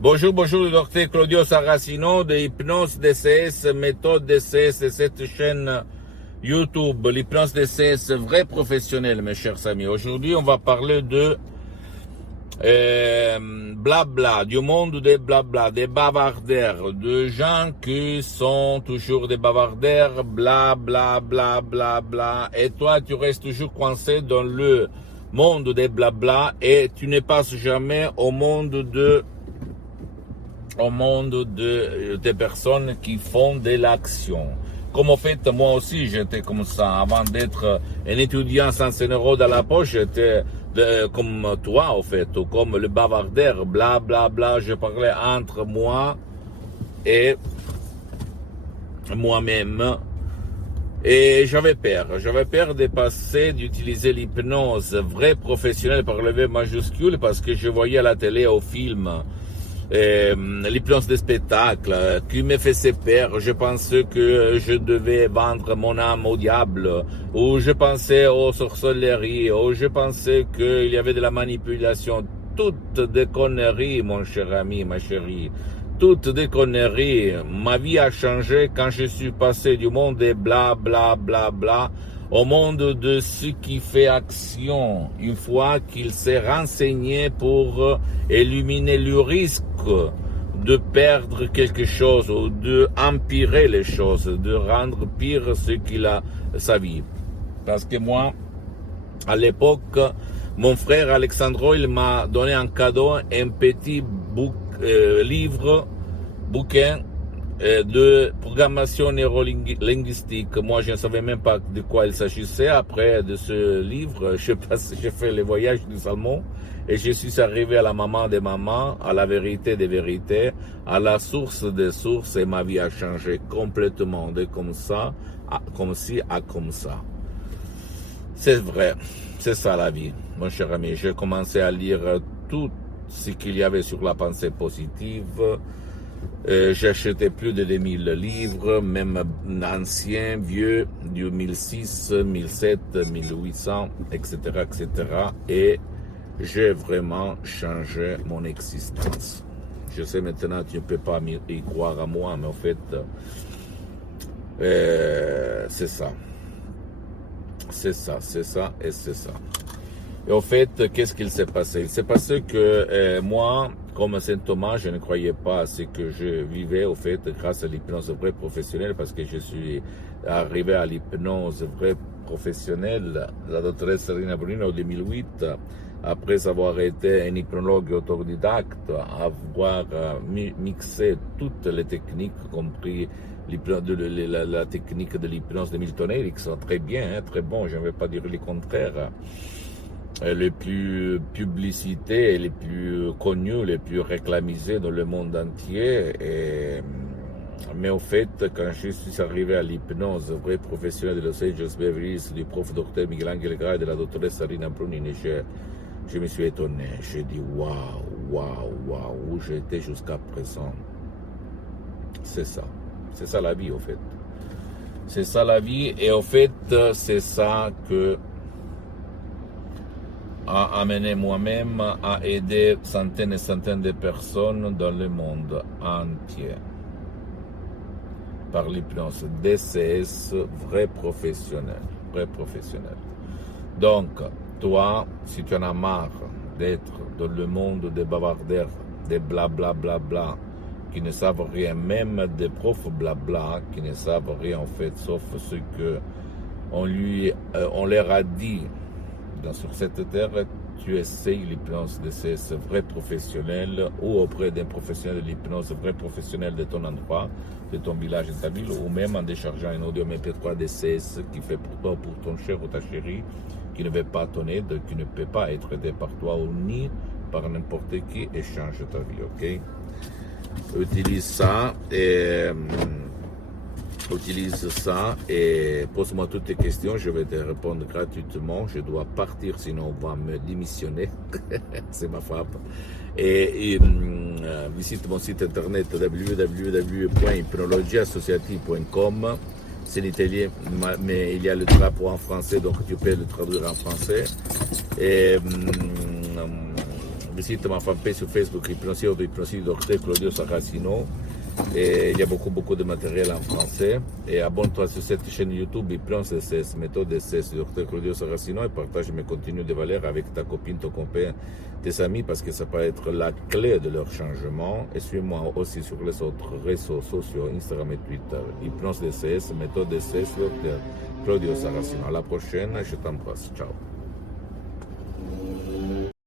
Bonjour, bonjour, le docteur Claudio Saracino de Hypnose DCS, méthode DCS de cette chaîne YouTube, l'hypnose DCS, vrai professionnel, mes chers amis. Aujourd'hui, on va parler de blabla, du monde des blabla, des bavardaires, de gens qui sont toujours des bavardaires, bla bla bla bla bla, et toi tu restes toujours coincé dans le monde des blabla et tu ne passes jamais au monde des personnes qui font de l'action. Comme en fait, moi aussi, j'étais comme ça. Avant d'être un étudiant sans 100 € dans la poche, j'étais comme toi, en fait, ou comme le bavardaire, bla bla bla. Je parlais entre moi et moi-même. Et j'avais peur de passer, d'utiliser l'hypnose vraie professionnelle par le V majuscule, parce que je voyais à la télé, au film, l'hypnose des spectacles qui me faisait peur. Je pensais que je devais vendre mon âme au diable, ou je pensais aux sorcelleries, ou je pensais qu'il y avait de la manipulation. Toutes des conneries, mon cher ami, ma chérie. Toutes des conneries. Ma vie a changé quand je suis passé du monde des bla bla bla bla au monde de ce qui fait action, une fois qu'il s'est renseigné pour éliminer le risque de perdre quelque chose ou de empirer les choses, de rendre pire ce qu'il a sa vie. Parce que moi, à l'époque, mon frère Alexandro, il m'a donné en cadeau un petit bouquin de programmation neurolinguistique. Moi, je ne savais même pas de quoi il s'agissait. Après de ce livre, j'ai fait le voyage du Salmon et je suis arrivé à la maman des mamans, à la vérité des vérités, à la source des sources, et ma vie a changé complètement de comme ça, comme ci à comme ça. C'est vrai, c'est ça la vie, mon cher ami. J'ai commencé à lire tout ce qu'il y avait sur la pensée positive. J'ai acheté plus de 2000 livres, même anciens, vieux, du 1006, 1007, 1800, etc., etc. Et j'ai vraiment changé mon existence. Je sais maintenant, tu ne peux pas y croire à moi, mais en fait, c'est ça. C'est ça, c'est ça et c'est ça. Et au fait, qu'est-ce qu'il s'est passé? Il s'est passé que moi, comme Saint Thomas, je ne croyais pas à ce que je vivais, au fait, grâce à l'hypnose vraie professionnelle, parce que je suis arrivé à l'hypnose vraie professionnelle, la doctoresse Serena Brunino en 2008, après avoir été un hypnologue autodidacte, avoir mixé toutes les techniques, compris la technique de l'hypnose de Milton Erickson, très bien, hein, très bon, je ne vais pas dire le contraire. Les plus publicités, les plus connus, les plus réclamisés dans le monde entier. Mais au fait, quand je suis arrivé à l'hypnose vraie professionnelle de Los Angeles Beverly Hills, du prof Dr Miguel Angel Gra et de la doctoresse Sarina Brunini, je me suis étonné. J'ai dit waouh, où j'étais jusqu'à présent. C'est ça. C'est ça la vie, au fait. C'est ça la vie, et au fait, c'est ça que a amené moi-même à aider centaines et centaines de personnes dans le monde entier par l'hypnose DCS vrai professionnel. Donc, toi, si tu en as marre d'être dans le monde des bavardaires, des blabla bla bla, qui ne savent rien, même des profs blabla, qui ne savent rien en fait, sauf ce que on leur a dit. Sur cette terre, tu essayes l'hypnose de ces vrais professionnels, ou auprès d'un professionnel de l'hypnose vrai professionnel de ton endroit, de ton village, de ta ville, ou même en déchargeant un audio MP3 DCS qui fait pour toi, pour ton cher ou ta chérie, qui ne veut pas ton aide, qui ne peut pas être aidé par toi ou ni par n'importe qui, et change ta vie, ok? Utilise ça et pose-moi toutes tes questions, je vais te répondre gratuitement. Je dois partir, sinon on va me démissionner. C'est ma frappe. Et visite mon site internet www.hypnologieassociative.com. C'est l'italien, mais il y a le drapeau en français, donc tu peux le traduire en français. Et visite ma fanpage sur Facebook, Hypnosie Docteur Claudio Saracino. Et il y a beaucoup de matériel en français. Et abonne-toi sur cette chaîne YouTube Hypnose SS, méthode SS, Docteur Claudio Saracino, et partage mes contenus de valeur avec ta copine, ton copain, tes amis, parce que ça peut être la clé de leur changement. Et suis-moi aussi sur les autres réseaux sociaux, Instagram et Twitter. Hypnose SS, méthode SS, Docteur Claudio Saracino. À la prochaine, je t'embrasse. Ciao.